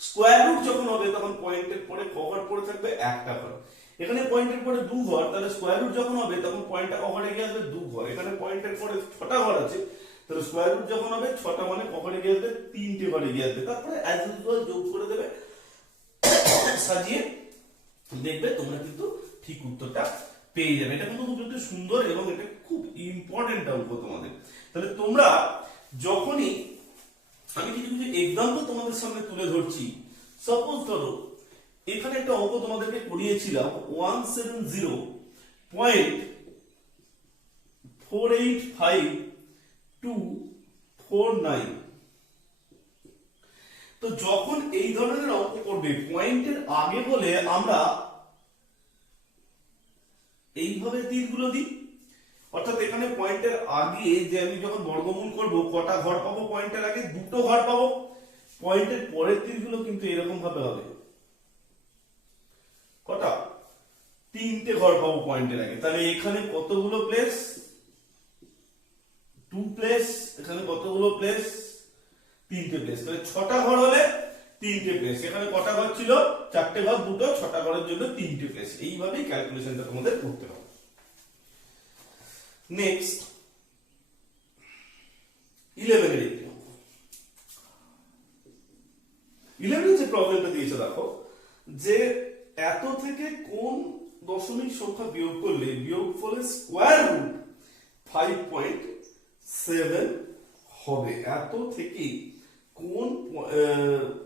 স্কয়ার রুট যখন হবে তখন পয়েন্টের পরে কভার পড়ে থাকবে একটা ঘর। এখানে পয়েন্টের পরে 2 ঘর, তাহলে স্কয়ার রুট যখন হবে তখন পয়েন্টটা কভারে গিয়ে আসবে 2 ঘর। এখানে পয়েন্টের পরে 6টা ঘর আছে, তাহলে স্কয়ার রুট যখন হবে 6টা মানে কভারে গিয়ে আসবে 3টে ঘরে গিয়ে আসবে। তারপরে অ্যাজ ইউজুয়াল যোগ করে দেবে, সাজিয়ে দেখবে তোমরা কিন্তু ঠিক উত্তরটা পেয়ে যাবে। এটা কিন্তু খুব একটা সুন্দর এবং এটা খুব ইম্পর্টেন্ট অঙ্ক তোমাদের। তাহলে তোমরা যখনই, আমি কিছু কিছু एग्जांपल তোমাদের সামনে তুলে ধরছি। সাপোজ ধরো এখানে একটা অঙ্ক তোমাদেরকে করিয়েছিলাম 170.485249। তো যখন এই ধরনের অঙ্ক করবে, পয়েন্টের আগে বলে আমরা এইভাবে তীরগুলো দিই, অর্থাৎ এখানে পয়েন্টের আগে যে আমি যখন বর্গমূল করব কটা ঘর পাবো? পয়েন্টের আগে 2টো ঘর পাবো। পয়েন্টের পরের তীরগুলো কিন্তু এরকম ভাবে হবে, কটা? 3টে ঘর পাবো পয়েন্টের আগে। তাহলে এখানে কতগুলো প্লেস? 2 প্লেস। এখানে কতগুলো প্লেস? 3টে প্লেস। তাহলে 6টা ঘর হলে 3টে প্লেস। এখানে কটা ঘর ছিল? 4টে ঘর, 2টো, 6টা ঘরের জন্য 3টে প্লেস। এইভাবেই ক্যালকুলেশনটা তোমাদের করতে হবে। নেক্সট 11 এর একটি অঙ্ক। 11 যে প্রবলেমটা দিয়েছে দেখো, যে এত থেকে কোন দশমিক সংখ্যা বিয়োগ করলে বিয়োগফলের স্কয়ার রুট 5.7 হবে। এত থেকে কোন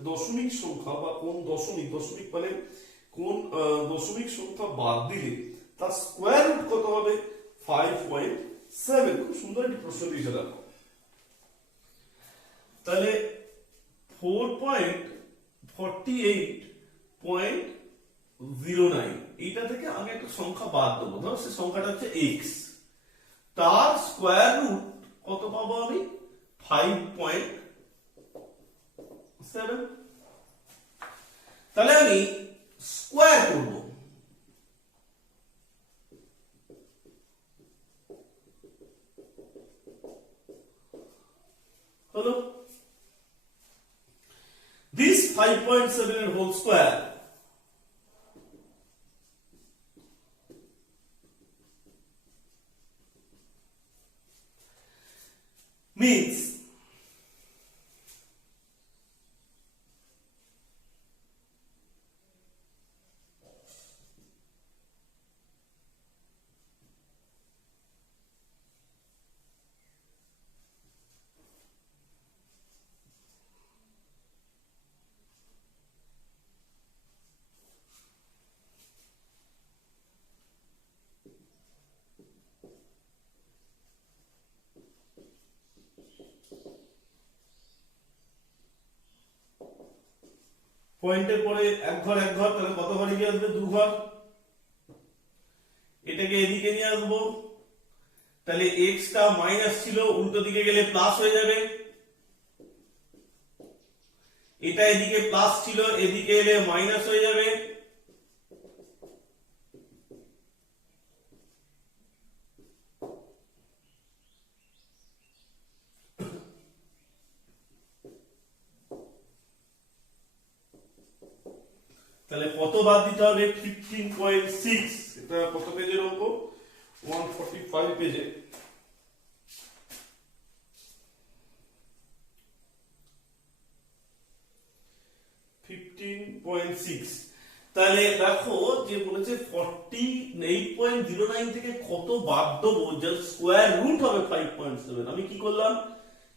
দশমিক সংখ্যা বা কোন দশমিক মানে কোন দশমিক সংখ্যা বাদ দিলে তার স্কয়ার রুট কত হবে? 5.7। খুব সুন্দর একটি প্রশ্ন দিয়েছে দেখো। তাহলে 4.48.09, এইটা থেকে আমি একটা সংখ্যা বাদ দেবো। ধরো সে সংখ্যাটা হচ্ছে x, তার স্কয়ার রুট কত পাবো আমি? 5.7 7। তাহলে আমি স্কোয়ার করব, হলো this 5.7 এর হোল স্কোয়ার means পয়েন্টের পরে এক ঘর তাহলে কত ঘর এগিয়ে আসবে? 2 ঘর। এটাকে এদিকে নিয়ে আসবো, তাহলে x টা মাইনাস ছিল উল্টো দিকে গেলে প্লাস হয়ে যাবে, এটা এদিকে প্লাস ছিল এদিকে এলে মাইনাস হয়ে যাবে, তাহলে কত বাদ দিতে হবে? 15.6। এটা কত পেজের অঙ্ক? 145 পেজে। 15.6। তাহলে দেখো যে বলেছে 48.09 থেকে কত বাদ দেবো যার স্কোয়ার রুট হবে 5.7। আমি কি করলাম?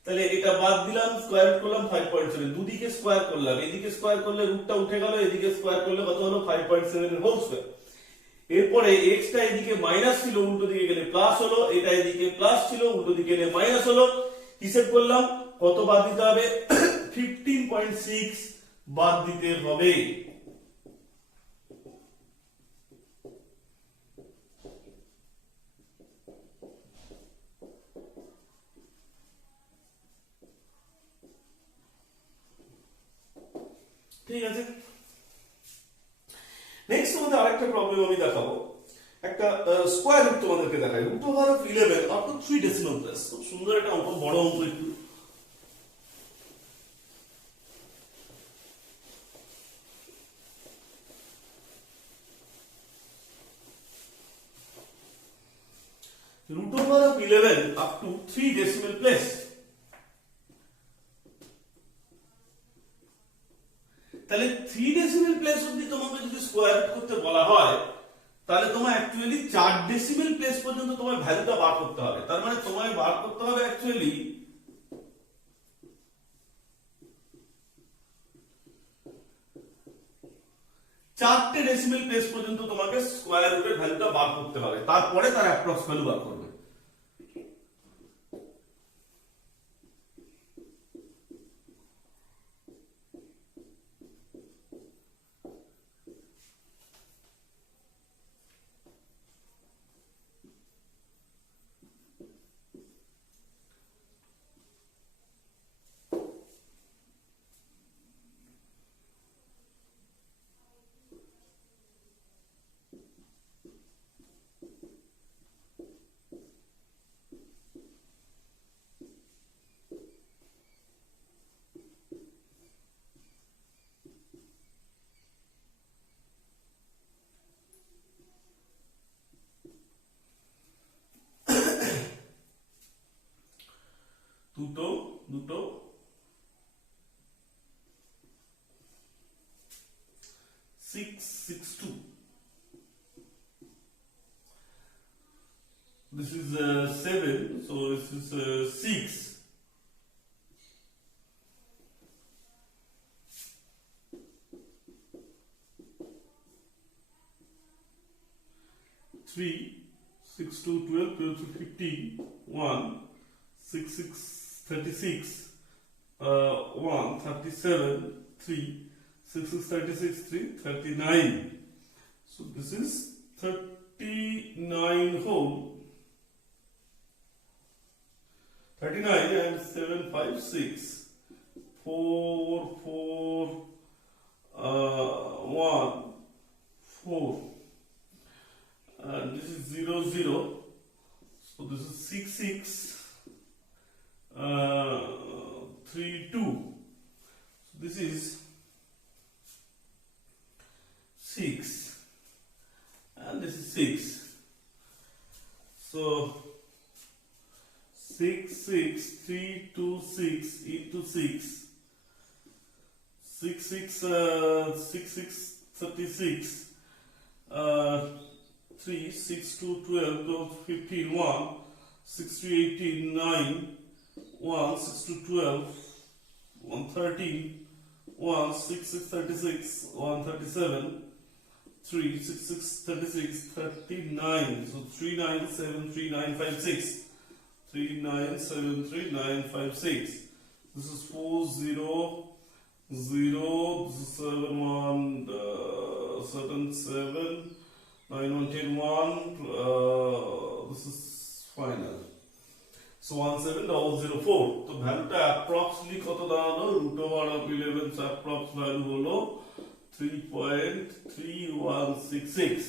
তাহলে এটা বাদ দিলাম, স্কোয়ার রুট করলাম 5.7, দুদিকে স্কোয়ার করলাম, এদিকে স্কোয়ার করলে রুটটা উঠে গেল, এদিকে স্কোয়ার করলে কত হলো? 5.7 এর হোল স্কোয়ার। এরপরে x টা এদিকে মাইনাস ছিল উল্টো দিকে গেলে প্লাস হলো, এটা এদিকে প্লাস ছিল উল্টো দিকে গেলে মাইনাস হলো। হিসেব করলাম, কত বাদ দিতে হবে? 15.6 বাদ দিতে হবে। ঠিক আছে, নেক্সট তোমাদের আরেকটা প্রবলেম আমি দেখাবো। একটা স্কোয়ার রুট তোমাদেরকে দেখাই, root over of 11 up to 3 decimal place. খুব সুন্দর একটা অঙ্ক, বড় অঙ্ক একটু। root over of 11 up to 3 decimal place. তাহলে 3 ডেসিমেল প্লেস অবধি তোমাকে যদি স্কোয়ার রুট করতে বলা হয়, তাহলে তোমার অ্যাকচুয়ালি 4 ডেসিমেল প্লেস পর্যন্ত তোমার ভ্যালুটা বার করতে হবে। তার মানে তোমায় বার করতে হবে অ্যাকচুয়ালি 4টে ডেসিমেল প্লেস পর্যন্ত তোমাকে স্কোয়ার রুটের ভ্যালুটা বার করতে হবে, তারপরে তার অ্যাপ্রক্স ভ্যালু বার করবে। দুটো দুটো 662. This is 7, so this is 6. 3, 6 to 12, 12 to 15, 1, 6, 6, 36, 1, 37, 3, 6, 6, 36, 3, 39. So this is 39 whole. 39 and 7, 5, 6, 4 4 1 4, and this is 0 0, so this is 6 6 3 2, so this is 6, and this is 6, so 6 6 3 2 6 into 6, 6 6 6 6 36, 3 6 2 12 12 15 1, 6 3 18 9, 1 6 2 12 1 13, 1 6 6 36 1 37, 3 6 6 36 39, so 3 9 7 3 9 5 6, 3 9 7 3 9 5 6, this is 4 0 0, this is 7 1 7 7 9 1 10 1, this is final, so 17,004, তো ভ্যালুটা approximately কত দাঁড়ালো? Root over of 11 approx value হলো 3.3166,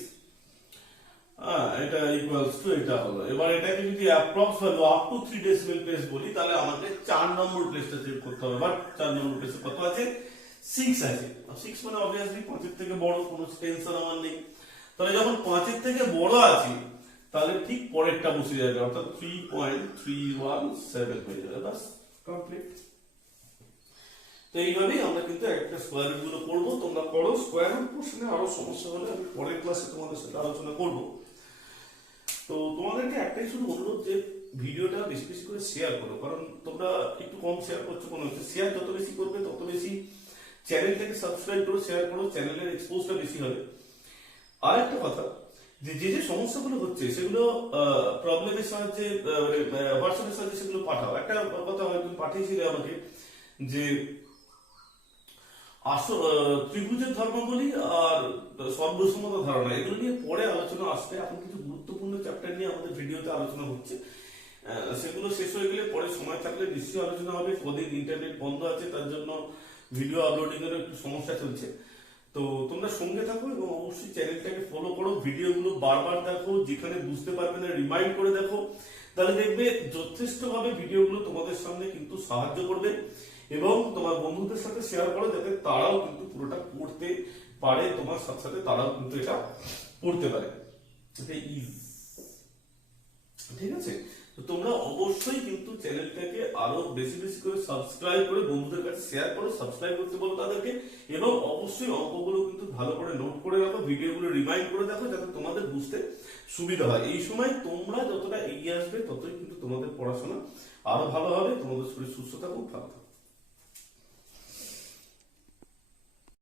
এটা equals to এটা হলো। এবার এটাকে যদি approx value up to 3 decimal place বলি, তাহলে আমাকে 4 নম্বর প্লেসটা চেক করতে হবে। বাট 4 নম্বর প্লেসে কত আছে? 6 আছে। 6 মানে অবভিয়াসলি 5 এর থেকে বড়, কোনো টেনশন আমার নেই। তাহলে যখন 5 এর থেকে বড় আছে, তাহলে ঠিক পরেরটা বসে যাবে, অর্থাৎ 3.317 হয়ে যাবে, বাস কমপ্লিট। তো এইভাবেই আমরা কিন্তু একটা স্কয়ার রুট গুলো করবো। তোমরা করো, স্কয়ার রুট প্রশ্নে আরো সমস্যা হলে আমি পরের ক্লাসে তোমাদের সাথে আলোচনা করব। তো তোমাদেরকে একটাই শুধু অনুরোধ যে ভিডিওটা বেশি বেশি করে শেয়ার করো, কারণ তোমরা একটু কম শেয়ার করছো মনে হচ্ছে। শেয়ার যত বেশি করবে তত বেশি চ্যানেলটাকে সাবস্ক্রাইব করো, শেয়ার করো, চ্যানেলের এক্সপোজটা বেশি হবে। আর একটা কথা, যে যে সমস্যাগুলো হচ্ছে সেগুলো প্রবলেমের সাহায্যে হোয়াটসঅ্যাপের সাহায্যে সেগুলো পাঠাও। একটা কথা হয়তো পাঠিয়েছিলে আমাকে যে ত্রিভুজের ধর্মাবলী আর সর্বসমতা ধারণা, এগুলো নিয়ে পরে আলোচনা আসবে। এখন কিছু গুরুত্বপূর্ণ চ্যাপ্টার নিয়ে আমাদের ভিডিওতে আলোচনা হচ্ছে, সেগুলো শেষ হয়ে গেলে পরে সময় থাকলে নিশ্চয়ই আলোচনা হবে। কদিন ইন্টারনেট বন্ধ আছে, তার জন্য ভিডিও আপলোডিং এর একটু সমস্যা চলছে। তো তোমরা সঙ্গে থাকো এবং অবশ্যই চ্যানেলটাকে ফলো করো, ভিডিওগুলো বারবার দেখো, যেখানে বুঝতে পারবে না রিমাইন্ড করে দেখো, তাহলে দেখবে যথেষ্টভাবে ভিডিওগুলো তোমাদের সামনে কিন্তু সাহায্য করবে। এবং তোমার বন্ধুদের সাথে শেয়ার করো, যাতে তারাও কিন্তু পুরোটা পড়তে পারে, তোমার সাথে সাথে তারাও কিন্তু এটা পড়তে পারে। ঠিক আছে? তো তোমরা অবশ্যই কিন্তু চ্যানেলটাকে আরো বেশি বেশি করে সাবস্ক্রাইব করে বন্ধুদের কাছে শেয়ার করো, সাবস্ক্রাইব করতে বলো তাদেরকে, এবং অবশ্যই অঙ্কগুলো কিন্তু ভালো করে নোট করে রাখো, ভিডিওগুলো রিমাইন্ড করে দেখো, যাতে তোমাদের বুঝতে সুবিধা হয়। এই সময় তোমরা যতটা এগিয়ে আসবে ততই কিন্তু তোমাদের পড়াশোনা আরো ভালো হবে। তোমাদের শরীর সুস্থ থাকুক, ভালো থাকুক।